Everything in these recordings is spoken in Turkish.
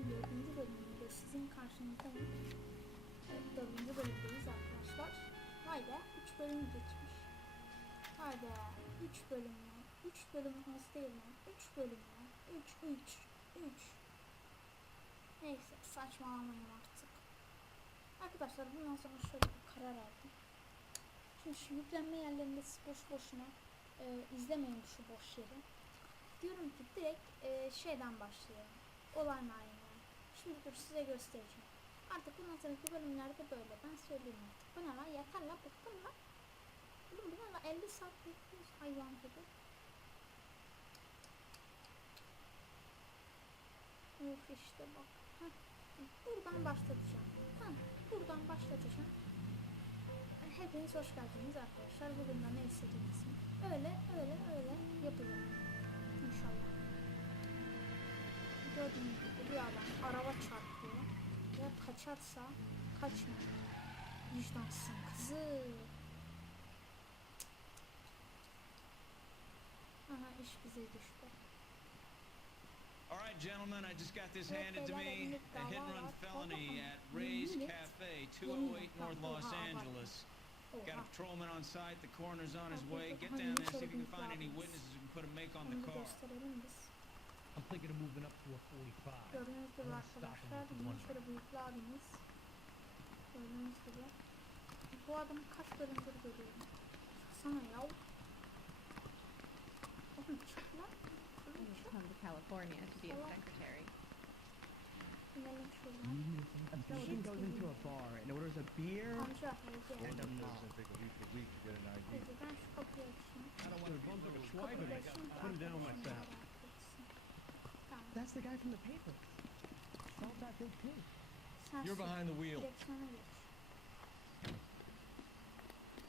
Takibi'nin 4. bölümünde sizin karşınızdayım. Evet, 4. bölümdeyiz arkadaşlar. Vay be, 3 bölüm geçmiş. Vay be, 3 bölüm ya. 3 bölüm az değil mi? 3 bölüm ya. 3. Neyse, saçmalamayın artık. Arkadaşlar bundan sonra şöyle bir karar aldım. Şimdi şu yüklenme yerlerinde boş boşuna izlemeyin şu boş yeri. Diyorum ki direkt şeyden başlayalım. Oynuyorum. Şimdi dur size göstereceğim. Artık bundan sonraki bölümlerde böyle. Ben söyleyeyim artık. Bu ne lan? Yeter lan. Bıktım lan. Oğlum bu ne lan? 50 saat bekliyoruz hayvan gibi. Of işte bak. Heh. Buradan başlatacağım. Buradan başlatacağım. Hepiniz hoş geldiniz arkadaşlar. Bugün de ne istediğiniz öyle yapacağım. İnşallah. Gördüğünüz gibi bir adam araba çarpıyor. Ya kaçarsa kaçma. Vicdansın kızı. Aha iş bize düştü. Alright, gentlemen, I just got this handed to me. A hit-and-run felony at Ray's Cafe, 208 North Los Angeles. Got a patrolman on site, the coroner's on his way. Get down there, see if you can find any witnesses who can put a make on the car. I'm thinking of moving up to a 45. Gördüğünüz gibi arkadaşlar, bunun şöyle büyüklü abimiz. Gördüğünüz gibi. Bu adamı kaç bölümdür görüyorum. Sana ya. Oğlum çık lan. Come to California to be a secretary. A patient goes into a bar and orders a beer and a mop. Ben şu kapıyı açayım. I don't want to bump like a Schweiger. Put him down myself. That's the guy from the paper. Solve that big pig. You're behind the wheel. Direksiyona geç.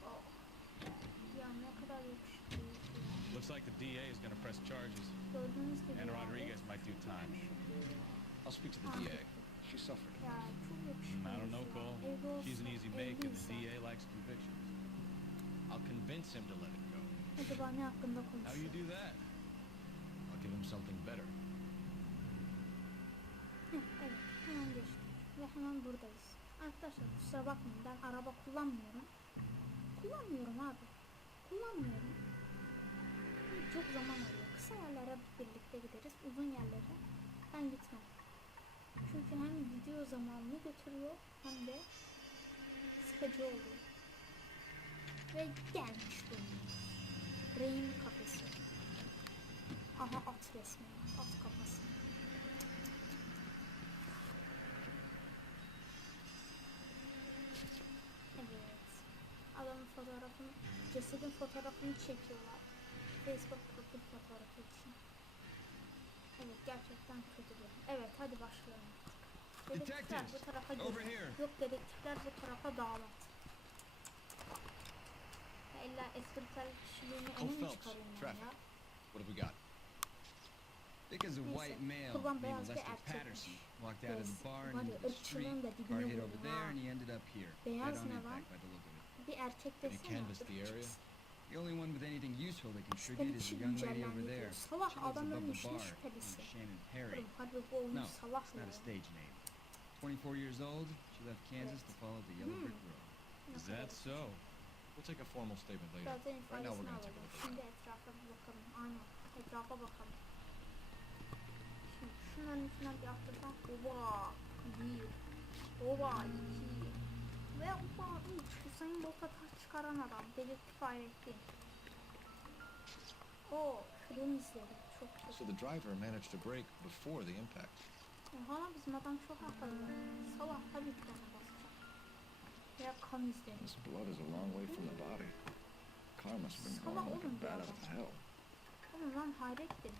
Oh. Ya ne kadar yakışıklıyız ya. Looks like the DA is going to press charges. Gördüğünüz gibi. And Rodriguez might do time. I'll speak to the DA. She suffered. Ya çok yakışıklıyız. I don't know, Cole. She's an easy make and the DA likes convictions. I'll convince him to let it go. Acaba ne hakkında How you konuşuyor? do that? I'll give him something better. Evet, hemen geçtik ve hemen buradayız. Arkadaşlar kusura bakmayın, ben araba kullanmıyorum. Kullanmıyorum abi. Kullanmıyorum. Çok zaman alıyor. Kısa yerlere birlikte gideriz. Uzun yerlere ben gitmem. Çünkü hem video zamanını götürüyor hem de sıkıcı oluyor. Ve gelmiş bölümümüz. Ray'in kafesi. Aha at resmi. At kafası. Evet. Adamın fotoğrafını, cesedin fotoğrafını çekiyorlar. Facebook profil fotoğrafı için. Evet, gerçekten kötü bir. Evet, hadi başlayalım artık. Dedektifler bu tarafa gelin. Yok, dedektifler bu tarafa davet. İlla espritüel kişiliğini öne mi çıkarayım ben ya? What have we got? Think as a white male named Lester Patterson walked out of the bar and into the street. Car hit over there and he ended up here. Head on impact by the look of it. Bir erkek Can you desene. canvass the area? The only one with anything useful to contribute is the young lady over there. She Salak lives adamın above the işine bar, şüphelisi. named Shannon Perry. Oğlum hadi bu oyun No, salak it's ya. not a stage name. 24 years old, she left Kansas to follow the yellow brick road. Is that so? We'll take a formal statement later. Birazdan Right now we're ifadesini gonna take a alalım. look. Şimdi etrafa bir bakalım. Aynen. Etrafa bakalım. Şimdi şunların içinden bir atlasam. Oba. Bir. Oba. İki. Ve oba. Üç. Hüseyin Bolt'a taş çıkaran adam. Dedektif Hayrettin. Oo. Film izledim. Çok So kötü. the driver managed to brake before the impact. Oha bizim adam çok akıllı. Salak tabii ki ona basacak. Ya kan izledim. This blood is a long way from the body. Car must have been Salak going like oğlum a bu bat adam. out of hell. Oğlum lan Hayrettin.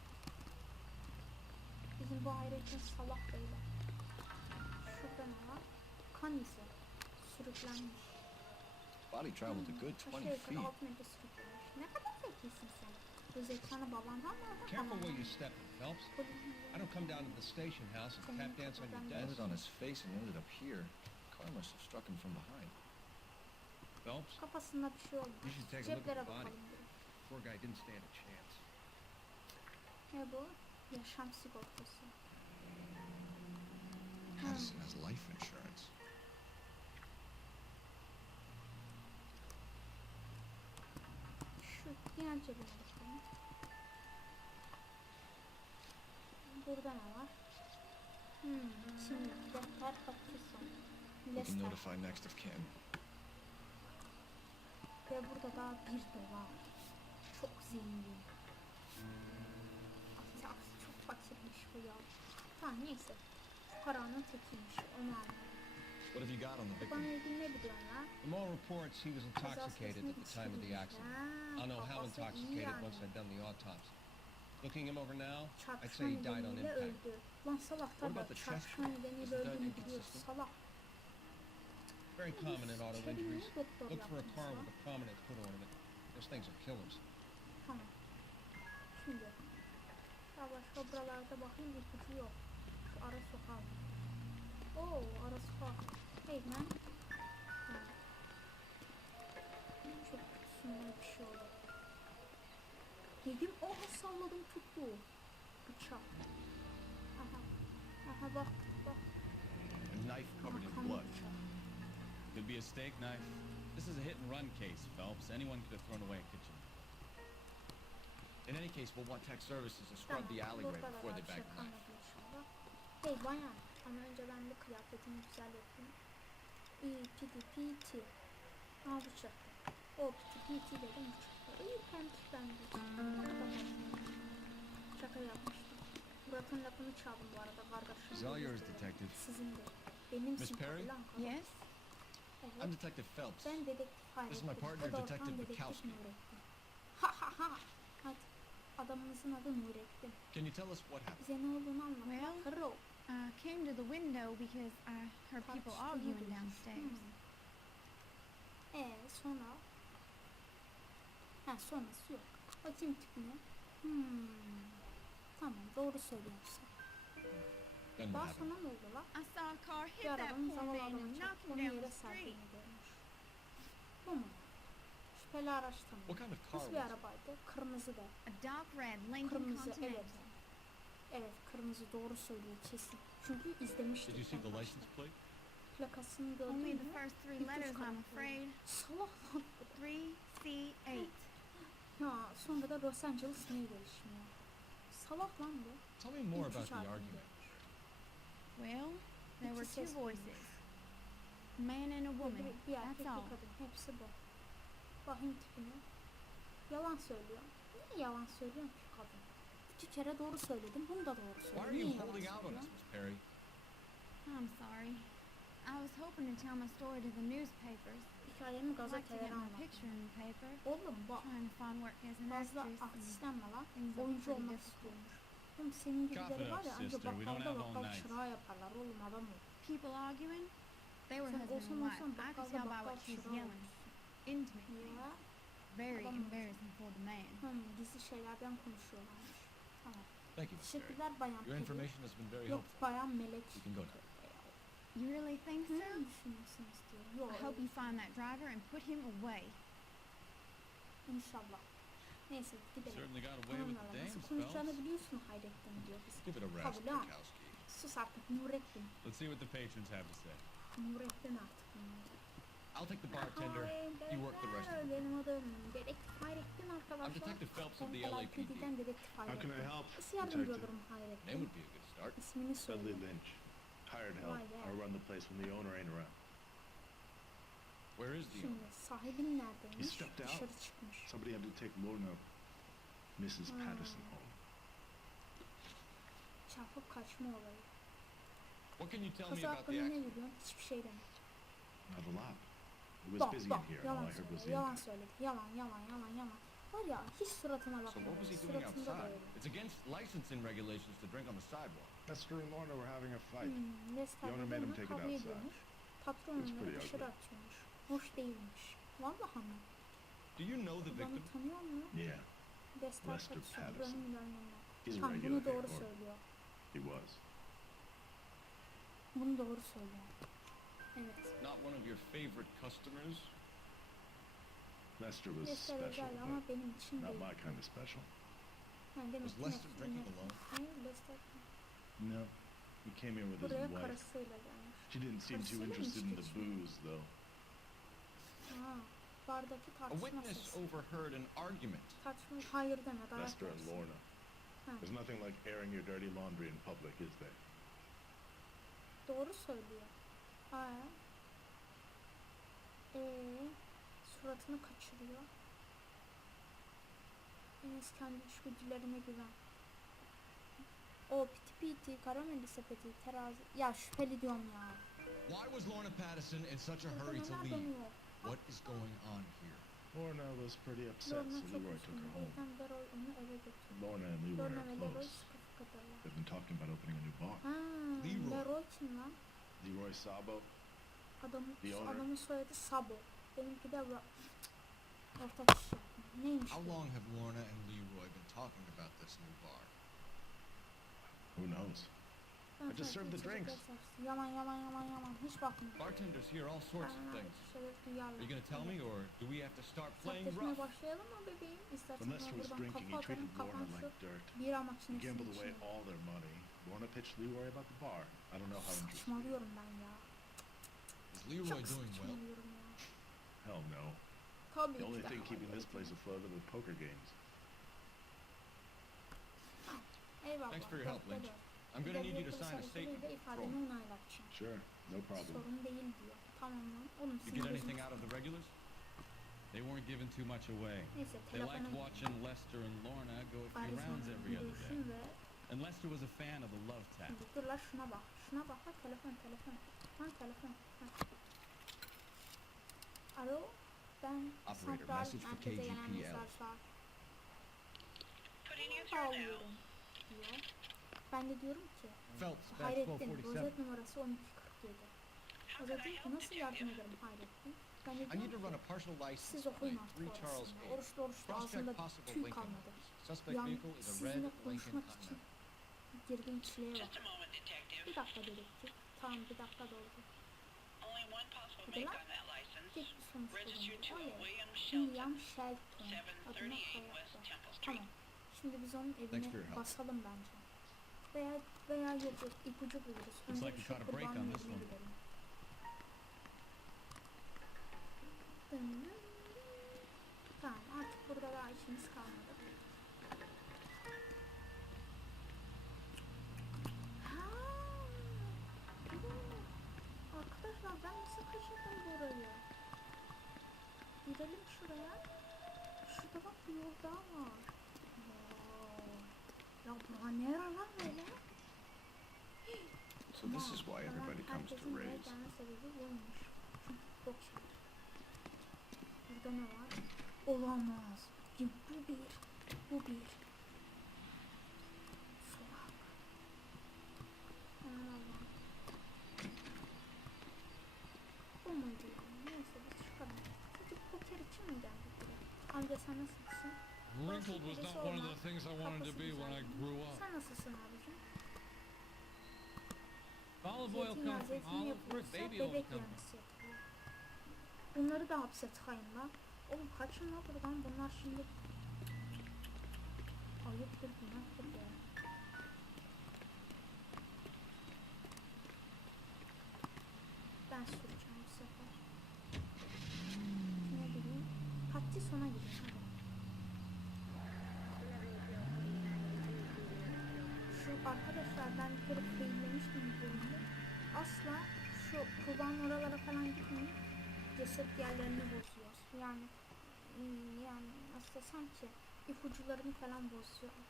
Bizim bu Hayrettin salak böyle. Şurada ne var? Kan izi. Sürüklenmiş. Body traveled a good 20 Aşağı yukarı feet. 6 metre sürüklenmiş. Ne kadar zekisin sen. Bu zekanı babandan mı aldın? Careful where you step, Phelps. I don't come down to the station house and tap dance on your Landed desk. on his face and ended up here. Car must have struck him from behind. Phelps, Kafasında bir şey olmuş. you should take a look at Ceplere the body. bakalım. Bir. Poor guy didn't stand a chance. Ne bu? Yaşam sigortası. cebine bakalım. Burada ne var? Şimdi defter Hutchison. We can Lester. notify next of kin. Ve burada da $1. Çok zengin. Aksi çok fakirmiş bu ya. Tamam neyse. Paranın tekiymiş. Onu anladım. What have you got on the Bana victim? ilgili ne biliyorsun ya? From all reports, he was intoxicated at the time of the accident. I'll know how intoxicated once I've done the autopsy. Looking him over now, I'd say he died on impact. Öldü. Lan salak What tabi about the chest çarpışma wound? nedeniyle Isn't that öldüğünü biliyoruz. inconsistent? Salak. Very common in auto Sikerim injuries. ya doktor Look for a yaptınız car lan. with a prominent foot ornament. Those things are killers. Tamam. Şimdi. Ya başka buralarda bakayım ipucu yok. Şu ara sokak. Oo ara sokak. Hey man. Ha. Çok kutusundan bir şey oldu. Dedim oha salladım tuttu. Bıçak. Aha. Aha bak bak. A knife covered in Kan blood. bıçak. Could be a steak knife. This is a hit and run case, Phelps. Anyone could have thrown away a kitchen. In any case, we'll want tech services to scrub the alleyway Burada da before they var, bag the knife. anladım inşallah. Hey bayan. Ama önce ben bir kıyafetimi güzel yapayım. İyi piti piti. Aa bıçak. O piti piti dedim bıçak. İyi ben şaka yapmıştım. Murat'ın lafını çaldım bu arada kardeşim. It's all yours, detective. Sizin de. Benim Miss Perry? lan. Yes? Evet. I'm Detective Phelps. Ben dedektif This is my Hayrettin. partner, O da ortam Detective dedektif Bukowski. Nurettin. Ha ha ha. Hadi. Adamımızın adı Nurettin. Can you tell us what happened? Bize ne olduğunu anlat. Well, Kırıl. Came to the window because I heard people arguing downstairs. Sonra? Ha sonrası yok. Bakayım tipine. Tamam doğru söylüyorsun. Then what Daha happened? sonra ne oldu lan? I saw a car hit Bir that arabanın poor zavallı man and adamı knock çarpıp him onu down yere the street. serdiğini görmüş. Bu mu? Şüpheli araç tanımı. What kind of car Nasıl bir was it? arabaydı? Kırmızı da. A dark red Lincoln Kırmızı evet. Continental. Evet kırmızı doğru söylüyor kesin. Çünkü izlemiştik. Did you see en the başta. license plate? Plakasını gördün Only mü? the first three İlk üç letters, I'm karakteri. afraid. Salak lan. 3C8. Ya sonra da Los Angeles ne gelişmiyor? Salak lan bu. Tell me more İlk about üç the harfini argument. görmüş. Well, there were İki two ses voices. duymuş. A man and a woman. Bir erkek That's bir all. kadın. Hepsi bu. Bakayım tipine. Yalan söylüyor. Niye yalan söylüyorsun ki kadın? 2 kere doğru söyledim. Bunu da doğru Why are söyledim. Niye you yalan holding out on us, söylüyorsun? Miss Perry? I'm sorry. I was hoping to tell my story to the newspapers. Hikayemi I'd like to gazetelere get my anlattım. picture in the paper. Oğlum bak. Trying to find work as an Fazla actress. and artistlenme lan. things are Oyuncu pretty olmak difficult. istiyormuş. Oğlum senin gibileri Cough var it ya up, anca sister. We don't bakkalda have all bakkal night. çırağı yaparlar oğlum adam ol. People arguing? They were Sen husband olsan and wife. olsan I could bakkalda tell by bakkal what she was çırağı yelling. olmuşsun. Intimate Ya. things. Very Adam- embarrassing for the man. Gizli şeylerden konuşuyorlarmış. Tamam. Thank you, Miss Perry. Teşekkürler bayan Your Peri. information has been very Yok helpful. bayan melek. You can go now. You really think so? Ne düşünüyorsunuz diyor. Yok I hope you find that driver and put him away. inşallah. Neyse gidelim. Certainly got away with the Hanımlarla nasıl dames, konuşacağını Phelps. biliyorsun Hayrettin diyor. Biz Give it a rest, Kabul lan. Bukowski. Sus artık Nurettin. Let's see what the patrons have to say. Nurettin artık bunlar. I'll take the bartender. You work the rest of it. Benim adım Dedektif Hayrettin arkadaşlar. I'm Detective Phelps of the Ben LAPD. LAPD'den Dedektif How can I Hayrettin. help, Nasıl yardımcı Detective? olurum Name Hayrettin? would be a good start. İsmini Dudley söyle. Lynch. Hired help. Why, yeah. I run the place when the owner ain't around. Where is the owner? Şimdi sahibin neredeymiş? He stepped out. Dışarı çıkmış. Somebody had to take Lorna, Mrs. Patterson home. Çarpıp kaçma olayı. What can you tell me Kaza about the hakkında ne accident? biliyorsun? Hiçbir şey deme. Not a lot. It was Bak busy bak in here, and all yalan I heard was söyledi. the Yalan impact. söyledi. Yalan yalan yalan yalan. Var ya hiç suratına So what bakmıyor. was he doing Suratında da outside? öyle. It's against licensing regulations to drink on the sidewalk. Lester and Lorna were having a fight. Lester The owner made him onunla take it kavga outside. ediyormuş. Patron It's onları pretty dışarı ugly. atıyormuş. Hoş değilmiş. Vallahi mi? Do you know the Adamı victim? tanıyor musun? Yeah, Lester Lester Patterson. Patterson. Buranın gönlünden. he's a Tam regular bunu here, doğru or söylüyor. he was. Bunu doğru söylüyor. Evet. Not one of your favorite customers? Lester was Lester special, özel ama but benim için not değil. my kind of special. Yani demek Was ki Lester nefret- drinking nefret- alone? Hayır Lester No, he came here with his buraya wife. karısıyla gelmiş. She didn't seem too Karısıyla mı interested in the içki içiyor? booze, though. Ha, bardaki A tartışma witness sesi. overheard an argument. Tartışma, hayır deme, dayak Lester and yersin. Lorna. Ha, There's nothing like airing your dirty laundry in public, is there? doğru söylüyor. Ha. Suratını kaçırıyor. Enes kendi içgüdülerine güven. O piti piti, karameli sepeti, terazi. Ya şüpheli diyorum ya. Why was Lorna Patterson in such a Burada hurry to neler leave? dönüyor? What is going on here? Lorna was pretty upset, Lorna so çok Leroy took üzgün. her home. Birden Leroy onu eve götürdü. Lorna and Leroy Lorna are ve Leroy close. sıkı fıkıdırlar. They've been talking about opening a new bar. Ha, Leroy. Leroy kim lan? Leroy Sabo, The owner. Adamın soyadı Sabo. Benimki de ortak iş yapma. Neymiş How bu? long have Lorna and Leroy been talking about this new bar? who knows? Ben I just served the sadece drinks. içecekler servis. Yaman. Hiç bakmıyorum. Bartenders hear all sorts of Ben things. şeyler duyarlar. Are you gonna tell me, or do we have to start playing Sertleşmeye rough? başlayalım mı bebeğim? İstersen When Lester ben was buradan drinking, he kafa atarım. treated Kafan Lorna şu like dirt. bira He makinesinin gambled away içine. all their money. Lorna pitched Leroy about the bar. I don't know how interested. Saçmalıyorum ben ya. Is Leroy Çok doing well? saçmalıyorum ya. Hell no. Tabii The ki only de thing keeping this hayır. place afloat are the poker games. Eyvallah. Thanks for your help, dörtte Lynch. dört. I'm gonna need you to Devlet sign a polisi statement. aracılığıyla ifadeni From. onaylatacağım. Sure, no problem. Sorun değil diyor. Tamam lan. Oğlum You sizin get gözünüz. anything out of the regulars? They weren't giving too much away. Neyse They liked telefona watching Lester and Lorna go a few Paris'e rounds every other day. gidiyorsun ve And Lester was a fan of the love tap. şimdi dur la şuna bak. Şuna bak la telefon. Lan telefon. Ha. Alo. Ben Operator, Santral message for merkeze gelen KGPL. mesajlar Putting you through now. bağlıyorum diyor. Ben de diyorum ki Phelps, that's Hayrettin 1247. rozet numarası 1247. How O can da I diyor ki help nasıl yardım ederim Hayrettin? Ben de I need to diyorum run ki a partial license siz plate, okuyun artık 3 Charles orasını. A. Oruçlu ağzında Cross-check possible tüy Lincoln kalmadı. numbers. Suspect Yani vehicle is a red sizinle Lincoln konuşmak için Continental. girdiğim çileye bak. Just a moment, detective. Bir dakika dedektif. Tamam bir dakika doldu. Only one possible Hadi make lan. on that license. Tek bir sonuç Registered to bulundu. William William Shelton, Shelton. Adına 738 West hayatta. Temple Street. Tamam. Şimdi biz onun Thanks for your evine help. basalım bence. Veya yok ipucu buluruz. Önce like bir we şu caught a break kurbanın on this evine one. gidelim. Tamam artık burada daha işimiz kalmadı. Ha, arkadaşlar ben nasıl kaçırdım burayı? Gidelim şuraya. Şurada bak bir yol daha var. Wow. Ya bura ne yer lan böyle? So this is why everybody comes to Herkesin buraya Ray's. gelme sebebi buymuş. Çünkü çok şey. Burada ne var? Olamaz. Bu bir. Soğuk. Aman Allah'ım. Bu muydu yani? Neyse biz çıkalım. Sadece poker için mi geldik buraya? Amca sen nasılsın? Wrinkled was not one of the things I wanted to be when I grew up. Sen nasılsın abicim? Olive oil comes from Zeytinyağı olive, yapılırsa where's baby oil bebek come from? yemesi yapılıyor. Bunları da hapse tıkayın la. Oğlum kaçın la buradan, bunlar şimdi ayıptır günahtır ya. Ben süreceğim bu sefer. Kime gideyim? Hatti sona gideyim hadi. Şu arkadaşlar ben bir kere faillemiştim bu oyunda. Asla şu kurban oralara falan gitmeyin. Ceset yerlerini bozuyor. Yani nasıl desem ki ipucularını falan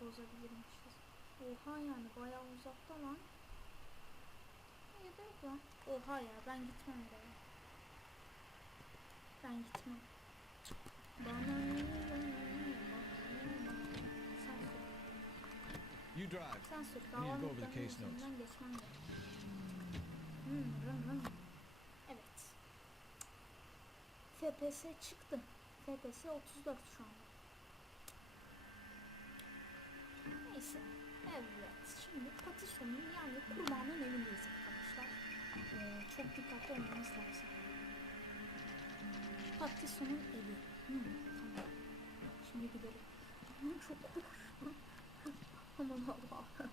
bozabilirmişiz. Oha yani bayağı uzakta lan. Evet lan. Oha ya ben gitmem oraya. Ben gitmem. You drive. Sen sür. I need to go over the Dağınıkların case notes. üzerinden geçmem gerek. Evet. FPS çıktı. FPS 34 şu anda. Neyse. Evet. Şimdi Patison'un yani kurbanın evindeyiz arkadaşlar. Çok dikkatli olmamız lazım. Patison'un evi. Tamam. Şimdi gidelim. Çok korktum. Aman Allah'ım.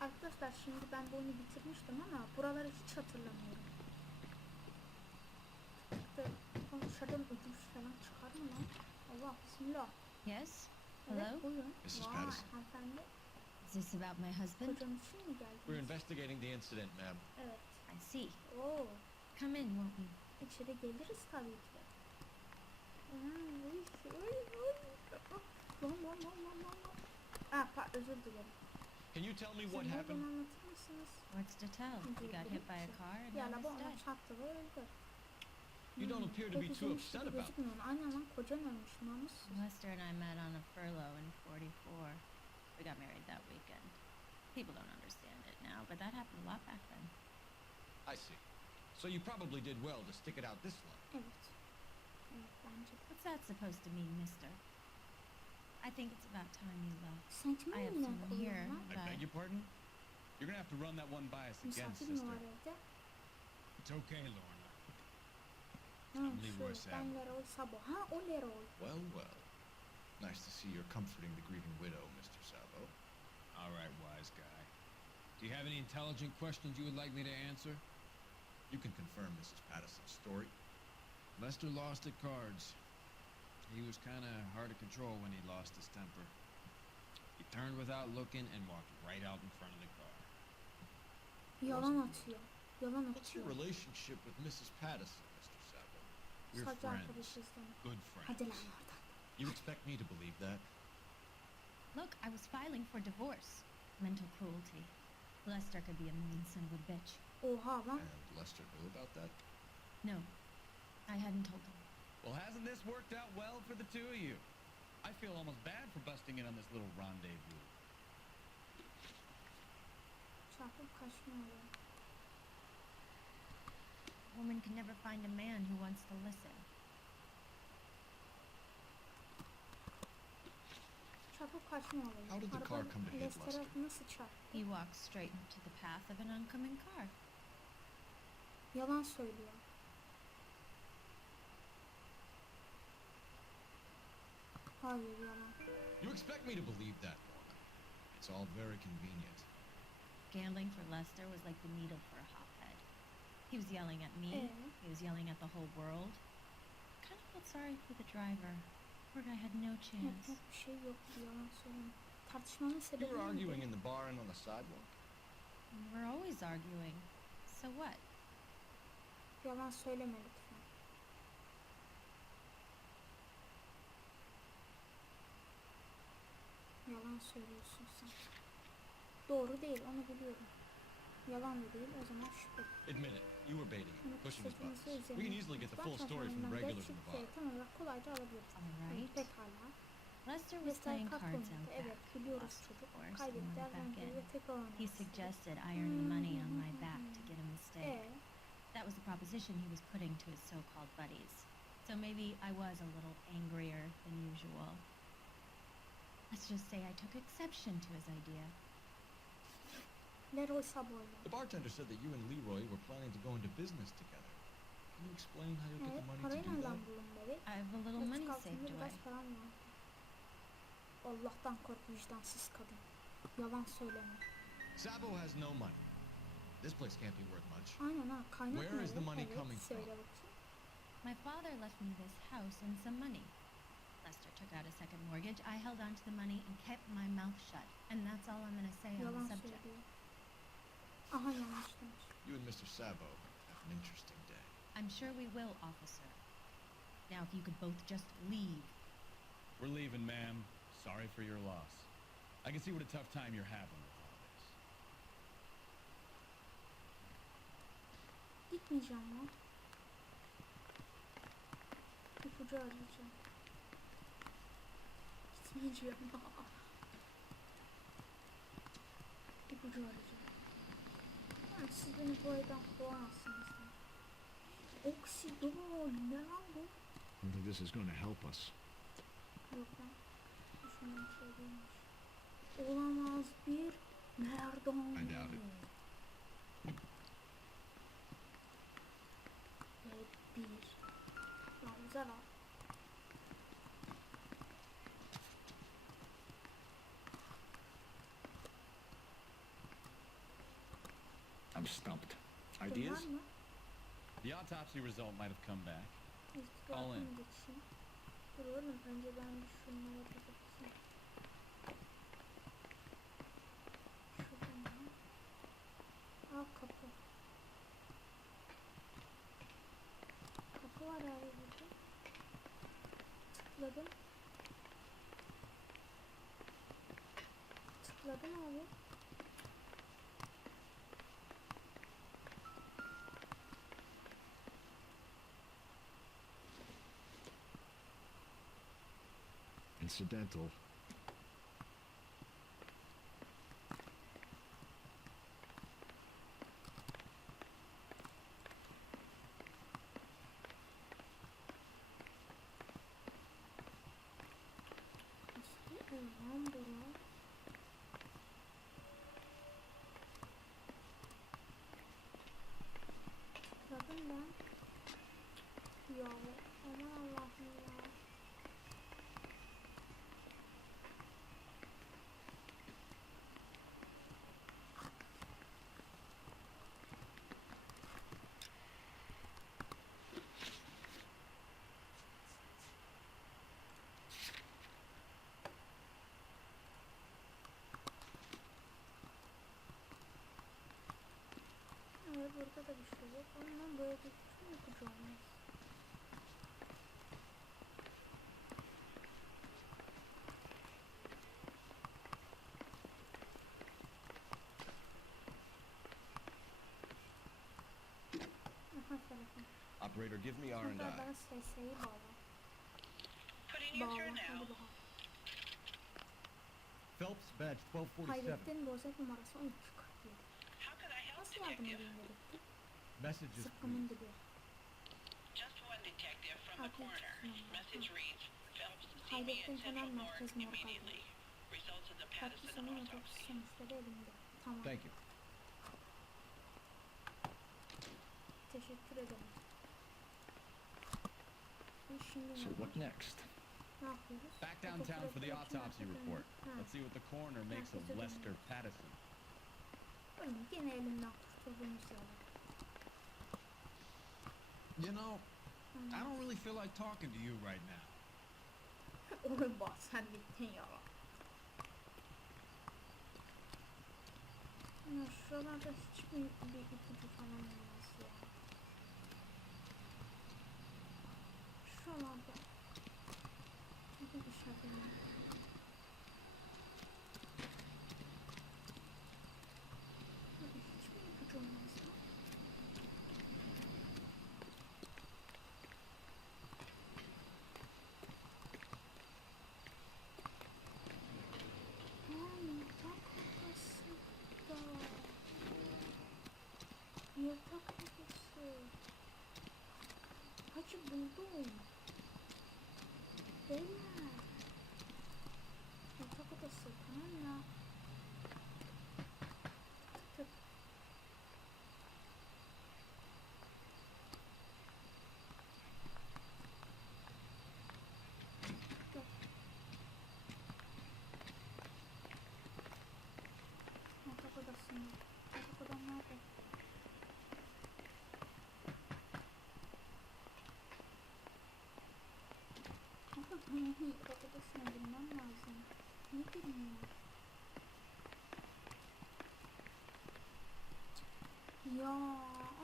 Arkadaşlar şimdi ben bu oyunu bitirmiştim ama buraları hiç hatırlamıyorum. dışarıdan ödül falan çıkar mı lan? Allah bismillah. Yes? Hello? Evet buyurun. Mrs. Vay Patterson. hanımefendi. Is this about my husband? Kocam için mi geldiniz? We're investigating the incident, ma'am. Evet. I see. Oo. Come in, won't you? İçeri geliriz tabii ki de. Lan. Özür dilerim. Can you tell me what Siz happened? oradan anlatır mısınız? What's to tell? You got hit by a car and Bir now araba he's ona dead. çarptı ve öldü. You don't appear to be too upset about it. Gözükmüyor. Aynen lan kocan ölmüş namussuz. Lester and I met on a furlough in 44. We got married that weekend. People don't understand it now, but that happened a lot back then. I see. So you probably did well to stick it out this long. Evet. Evet bence de. What's that supposed to mean, mister? I think it's about time you left. Sen kimin I have elinden someone here koyuyorsun lan? I beg your pardon? You're gonna have to run that one by us again, Misafir mi sister. var evde? It's okay, Lorna. Ha Leroy şu Sabo. ben Leroy Sabo. Ha o Leroy. Well, well. Nice to see you're comforting the grieving widow, Mr. Sabo. All right, wise guy. Do you have any intelligent questions you would like me to answer? You can confirm Mrs. Patterson's story. Lester lost at cards. He was kind of hard to control when he lost his temper. He turned without looking and walked right out in front of the car. Yalan atıyor. Yalan What's your atıyor. relationship with Mrs. Patterson, Mr. Sabo? We're Sadece friends. arkadaşız demek. Good Hadi friends. lan oradan. You expect me to believe that? Look, I was filing for divorce. Mental cruelty. Lester could be a mean son of a bitch. Oha lan. And Lester knew about that? No, I hadn't told him. Well, hasn't this worked out well for the two of you? I feel almost bad for busting in on this little rendezvous. Çarpıp kaçmıyor. A woman can never find a man who wants to listen. Çarpıp kaçmıyor. How did the car come to hit Lester'e Lester? nasıl çarptı? He walked straight into the path of an oncoming car. Yalan söylüyor. Hayır yalan. You expect me to believe that, Lorna? It's all very convenient. Gambling for Lester was like the needle for a hotbed. He was yelling at me. He was yelling at the whole world. Kind of felt sorry for the driver. Poor guy had no chance. Yapacak bir şey yoktu yalan söylüyorum. Tartışmanın You sebebi were neydi? arguing in the bar and on the sidewalk. We're always arguing. So what? Yalan söyleme lütfen. Yalan söylüyorsun sen. Doğru değil onu biliyorum. Yalan da değil o zaman şüphe. Admit it. You were baiting him, Bunu pushing his buttons. kısacası We can easily get the full story from the regulars in Nevada. Tam olarak kolayca alabiliriz. Alright. Pekala. Lester was Lester playing kart cards oynadı. out Evet back. biliyoruz Lost, çocuk. of course, and Kaybetti went back Erdoğan ve in. tekrar oynadı. He suggested I earn the money on my back to get him a stake. That was the proposition he was putting to his so-called buddies. So maybe I was a little angrier than usual. Let's just say I took exception to his idea. Leroy Sabo'yla. The bartender said that you and Leroy were planning to go into business together. Can you explain how you'll get Evet the money to parayla do that? lan bulunmalı. I have a little money saved away. Biraz param var. Allah'tan kork vicdansız kadın. Yalan söyleme. Sabo has no money. This place can't be worth much. Aynen ha kaynak Where is the money evet, coming from? söyle bakayım. My father left me this house and some money. Lester took out a second mortgage. I held on to the money and kept my mouth shut. And that's all I'm going to say on Yalan the subject. söylüyor. Aha yanlış demiş. You and Mr. Sabo have an interesting day. I'm sure we will, officer. Now, if you could both just leave. We're leaving, ma'am. Sorry for your loss. I can see what a tough time you're having with all this. Gitmeyeceğim lan. İpucu arayacağım. Gitmeyeceğim. İpucu arayacağım. Ha, siz beni bu evden kovamazsınız. Oksidon ne lan bu? I don't think this is going to help us. Yok lan. Düşündüğüm şey değilmiş. Olamaz bir nereden? I doubt it. Ve bir. Lan güzel al. I'm stumped. Var Ideas? mı? The autopsy result might have come back. İstirahatımı geçeyim. Dur oğlum önce ben bir şunlara bakayım. Şuradan ya. Aa kapı. Kapı var abi burada. Tıkladım. Tıkladım abi. Incidental. Nasıl bir ev lan bu ya? Tıkladım ben. Ya aman Allah'ım ya. Evet burada da bir şey yok. Ondan böyle bir şey yapacağım. Aha telefon. Operator, give me R&I. Hatta ben SS'yi bağla. Putting you Bağla through hadi now. bakalım. Phelps, badge 1247. Hayrettin Bozek numarası 1347. How could I help, Nasıl yardım detective? edeyim gerekti? Messages, Sıkkımın please. dibi. Just one detective from the Okay, coroner. number. Message reads, Phelps, see me at Hayrettin Central Hemen Morgue Merkez Morgue immediately. Results of the Katkı Patterson sonu autopsy. otopsi sonuçları elimde. Tamam. Thank you. Teşekkür ederim. Şimdi So ne what var? next? Ne yapıyoruz? Back downtown for the autopsy report. Ha. Let's see what the coroner makes of Lester Patterson. Oğlum gene elimden kurtulduğumuz yalan. You know, I don't really feel like talking to you right now. Oğlum bak sen bittin ya. Ya şuralarda hiçbir bir ipucu falan olmaz ya. Şuralarda. Bir işaretim. Hadi hiçbir ipucu olmaz ya. Yatak odasında. Yatak odası. Hacı buldum. Beyler. Yatak odası tamam ya. Tık tık. Tık. Yatak odasında. Yatak odam nerede? Yatak odasına girmem lazım. Ne bileyim ya.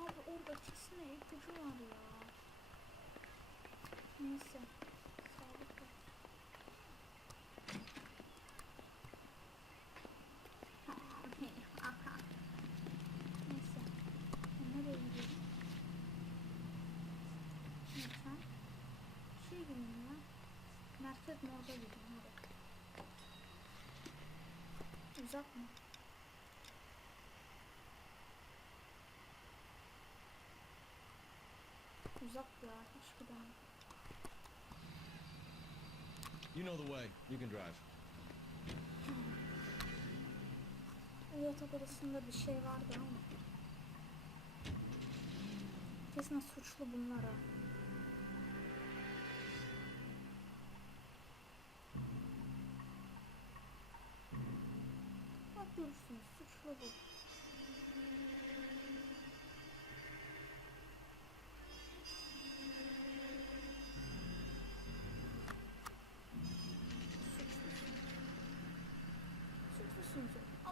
Abi orada kesin ipucu var ya. Neyse. Sağlık olsun. Aha. Neyse. Nereye gidiyorum? Lütfen. Şey gideyim ya. Merkez Morgue'a gideyim hadi. Uzak mı? Uzak ya. Hiç gidemem. You know the way. You can drive. O yatak odasında bir şey vardı ama. Kesin suçlu bunlar ha. Bak görürsünüz suçlu bu.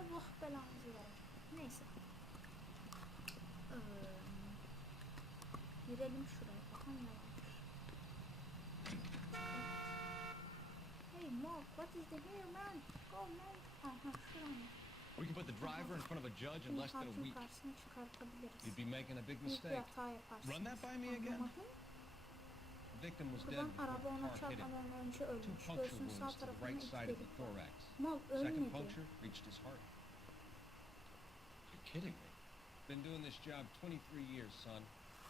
Allah belanızı verir. Neyse. Girelim şuraya. Bakalım ne varmış. Hey Mark, what is the here man? Go man. Aha şuraya. We can put the driver in front of a judge in less than a week. Karşısına çıkartabiliriz. You'd be making a big Büyük bir mistake. hata yaparsınız. Run that by me again? Anlamadın? The victim was dead Buradan before araba the ona car hit him. çarpmadan önce 2 ölmüş. puncture Göğsünün sağ wounds to the tarafına right 2 side of delik the var. thorax. Mal Second ölmedi. puncture reached his heart. You're kidding me. Been doing this job 23 years, son.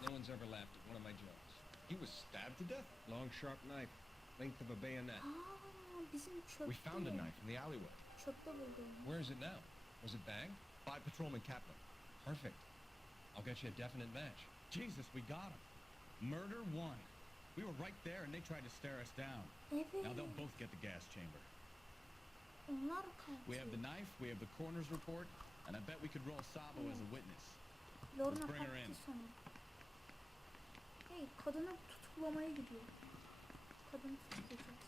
No one's ever laughed at one of my jokes. He was stabbed to death. Long, sharp knife, length of a bayonet. Bizim çöpte. We found a knife in the alleyway. Çöpte bulduğumuz. Where is it now? Was it bagged? By Patrolman Kaplan. Perfect. I'll get you a definite match. Jesus, we got him. Murder one. We were right there and they tried to stare us down. Evet. Now they'll both get the gas chamber. Onlar katil. We have the knife, we have the coroner's report, and I bet we could roll Sabo as a witness. Lorna Let's bring her in. katil sonu. Hey, kadını tutuklamaya gidiyor. Kadını tutuklayacağız.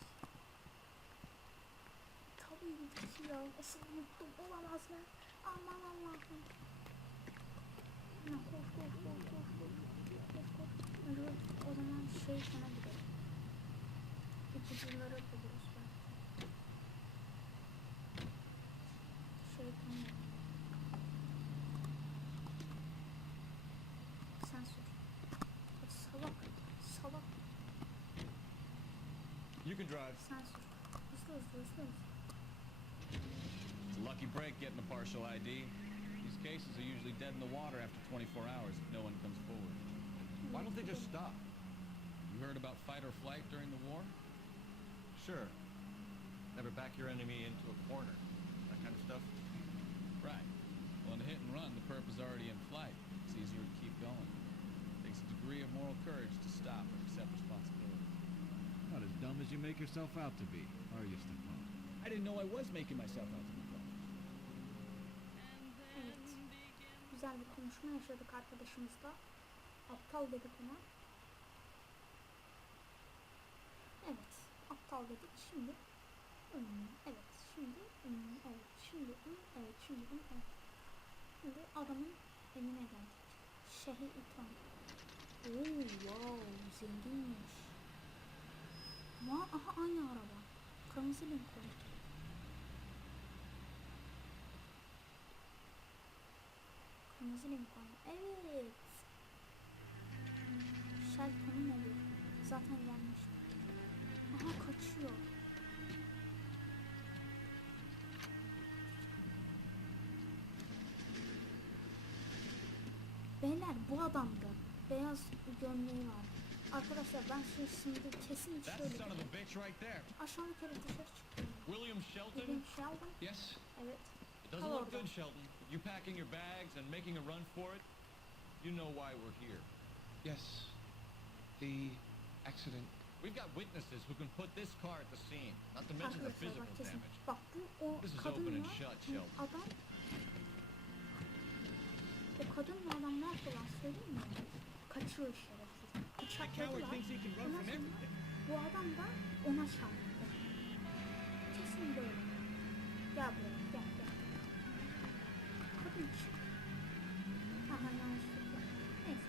Tabii ki ya. Asıl unuttum. Olamazlar. Aman Allah'ım. Koş. O zaman sana gidelim. İpucuları buluruz belki. Şeytana. Sen sür. Salak. You can drive. Sen sür. Hızlı. It's a lucky break getting a partial ID. These cases are usually dead in the water after 24 hours if no one comes forward. Why don't they just stop? You heard about fight or flight during the war? Sure. Never back your enemy into a corner. That kind of stuff. Right. Well, in a hit and run, the perp is already in flight. It's easier to keep going. It takes a degree of moral courage to stop and accept responsibility. Not as dumb as you make yourself out to be, are you, Stefan? I didn't know I was making myself out to be. Evet. Güzel bir konuşma yaşadık arkadaşımızla. Aptal dedik ona. Evet. Aptal dedik. Şimdi evet. Şimdi adamın evine geldik. Şehir ikram. Wow, zenginmiş. Aha aynı araba. Kırmızı Lincoln. Evet. Shelton'un evi. Zaten gelmişti. Aha kaçıyor. Beyler bu adamda beyaz gömleği var. Arkadaşlar ben şimdi kesin That's şöyle the son of a bitch right there. aşağı yukarı dışarı çıktım. William Shelton? William Sheldon. Yes? Evet. It doesn't look good, Shelton. You packing your bags and making a run for it? You know why we're here. Yes. The accident. We've got witnesses who can put this car at the scene, not to mention the Arkadaşlar physical bak kesin. damage. Bak bu o This is open and kadınla shut, bu Sheldon. adam o kadınla adam ne yaptılar söyleyeyim mi? Kaçıyor şerefsiz. Bıçakladılar. Ondan sonra bu adam da ona çarptı. Kesin böyle. Gel buraya gel. Kadın çık. Aha yanlışlıkla. Neyse.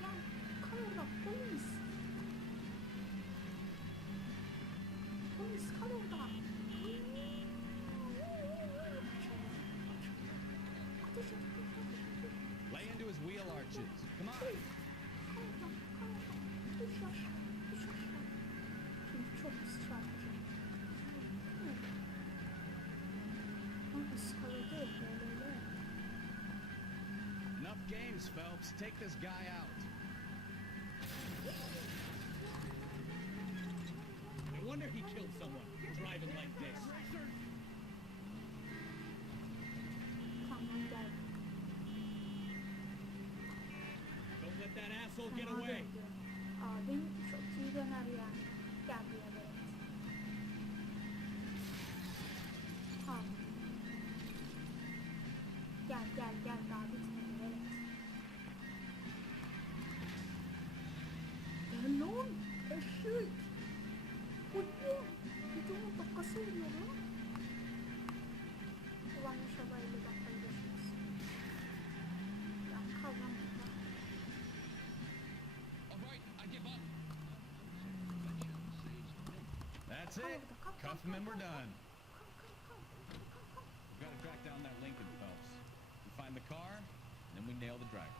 Gel. Kal orada. Polis kal orada. Ateş et. Lay into his wheel arches. Come on. Düş aşağı. Şimdi çok pis çarpacak. Iskaladı böyle. Enough games, Phelps. Take this guy out. No wonder he killed someone driving like this. Tamam gel. Don't let that asshole get away. Abim çok iyi döner yani. Gel buraya evet. Tamam. Gel daha bitmedi evet. Gel lan eşek. Videonun dakikası oluyor lan. Ulan inşallah 50 That's Kal it. orada. Kal, kal, Cuff him and kal, we're kal, done. kal, kal, kal, kal, kal. We've got to track down that Lincoln, Phelps. We find the car, and then we nail the driver.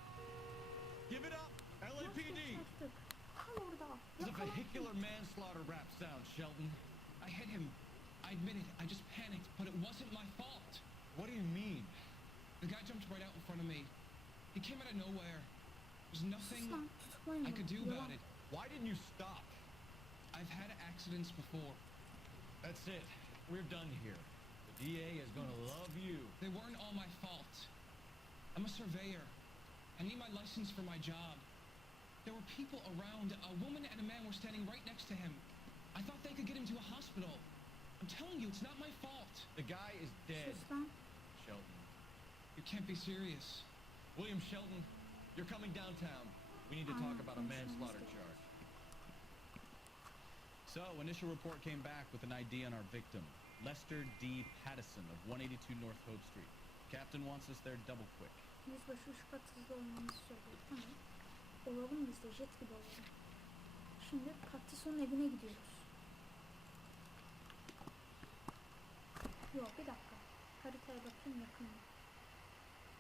Give it up, LAPD! Yaklaştık. Kal orada. It's a Yakalandık. vehicular manslaughter rap sound, Shelton. I hit him. I admit it. I just panicked, but it wasn't my fault. What do you mean? The guy jumped right out in front of me. He came out of nowhere. There's nothing Sus lan, tutuklayın I bunu. could do Yalan. about it. Why didn't you stop? I've had accidents before. That's it. We're done here. The DA is gonna love you. They weren't all my fault. I'm a surveyor. I need my license for my job. There were people around. A woman and a man were standing right next to him. I thought they could get him to a hospital. I'm telling you, it's not my fault. The guy is dead, Sus lan. Shelton. You can't be serious. William Shelton, you're coming downtown. We need to talk about a manslaughter charge. So, initial report came back with an ID on our victim, Lester D. Pattison of 182 North Hope Street. Captain wants us there double quick. Yüzbaşı üç kat hızlı olmamızı söylüyor. Tamam. Olalım biz de jet gibi olalım. Şimdi Pattison'un evine gidiyoruz. Yok bir dakika. Haritaya bakayım yakın mı?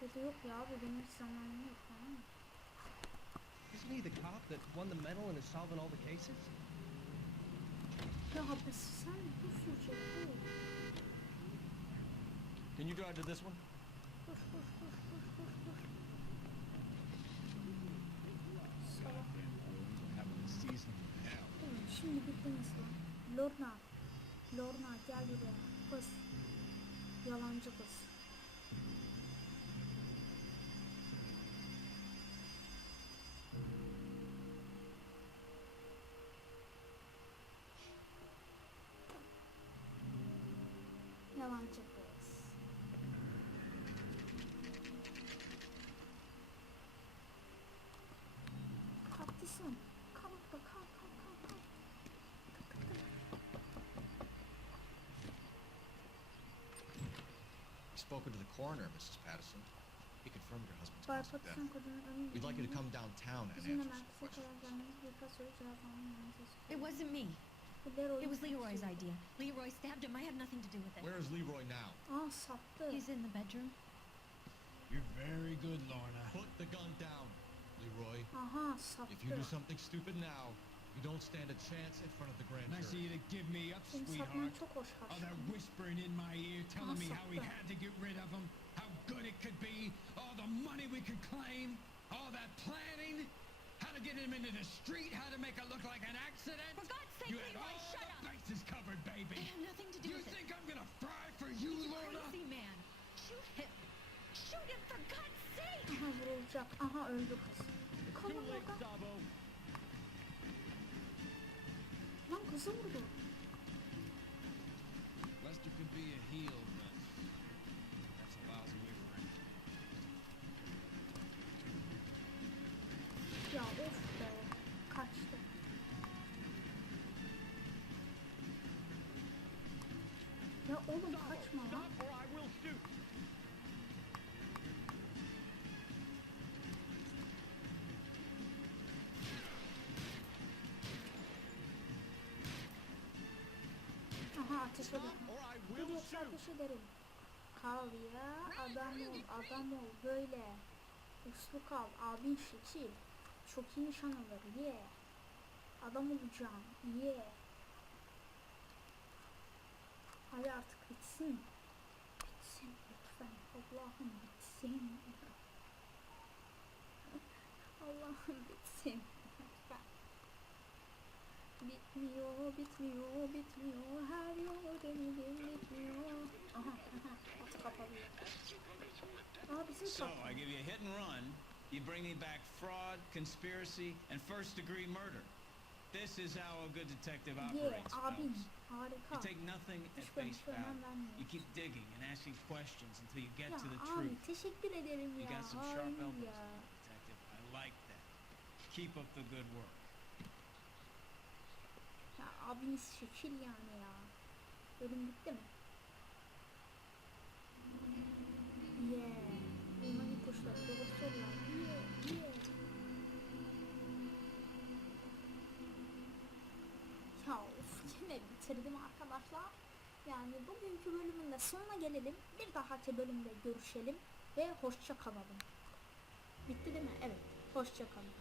Ya da yok ya abi benim hiç zamanım yok tamam mı? Isn't he the cop that won the medal and is solving all the cases? Ya abi sen bu sürecek bu. Can you drive to this one? Koş koş koş koş koş koş. Salak. Having a season from hell. Oğlum şimdi bittiniz lan. Lorna. Lorna gel buraya. Kız. Yalancı kız. Yalancı kız. Haklısın. Kal orada kal kal kal kal. We've spoken to the coroner, Mrs. Patterson. He confirmed your husband's Bay cause of death. Patterson kadının önünde. We'd like you to come downtown and Bizimle answer some merkeze questions. kadar gelmeniz birkaç soru cevap almanızı istiyorum. It wasn't me. Leroy It was Leroy's idea. Leroy stabbed him. I had nothing to do with it. Where is Leroy now? Aa sattı. He's in the bedroom. You're very good, Lorna. Put the gun down, Leroy. Aha sattı. If you do something stupid now, you don't stand a chance in front of the grand Nice of jury. you to give me up, Seni satman sweetheart. çok hoş All that karşı. whispering in my ear, telling me how we Awesome. had to get rid of him, how good it could be, all the money we could claim, all that planning, how to get him into the street, how to make it look like an accident. For God's sake, You had Leroy, all shut the up! bases covered, I baby. have nothing to do You with it. think I'm gonna fry for you, He's a Lorna? crazy man. Shoot him! Shoot him for God's sake! Aha vurulacak. Aha öldü kız. Kalın orada. Sabo. Lan kızı vurdu. Lester could be a heel, but that's a lousy way for him. Ya of be. Kaçtı. Ya oğlum kaçma lan. Stop or I will shoot. Aha ateşe bak. Or I Dur will yoksa shoot. ateş ederim. Kal ya. Adam ol. Adam ol. Böyle. Uslu kal. Abin şekil. Çok iyi nişan alır. Ye. Adam olacağım. Ye. Hadi artık bitsin. Bitsin lütfen. Allah'ım bitsin. Allah'ım bitsin. Lütfen. Bitmiyor, bitmiyor, bitmiyor. Her yol denedim bitmiyor. Aha, aha. Atı kapalıyor. Aa bizim So, kapı. I give you a hit and run. You bring me back fraud, conspiracy, and first-degree murder. This is how a good detective Ye, operates, abim. Phelps. Harika. You take nothing at Hiç face konuşmaya önem value. vermiyor. You keep digging and asking questions until you get Ya to the abi truth. teşekkür ederim You ya. got some sharp Hayır elbows, ya. detective. I like that. Keep up the good work. Ya abiniz şekil yani ya. Bölüm bitti mi? Bunların ipuçları, doğru sorular. Ya of ve bitirdim arkadaşlar. Yani bugünkü bölümün de sonuna gelelim. Bir dahaki bölümde görüşelim ve hoşça kalalım. Bitti değil mi? Evet. Hoşça kalın.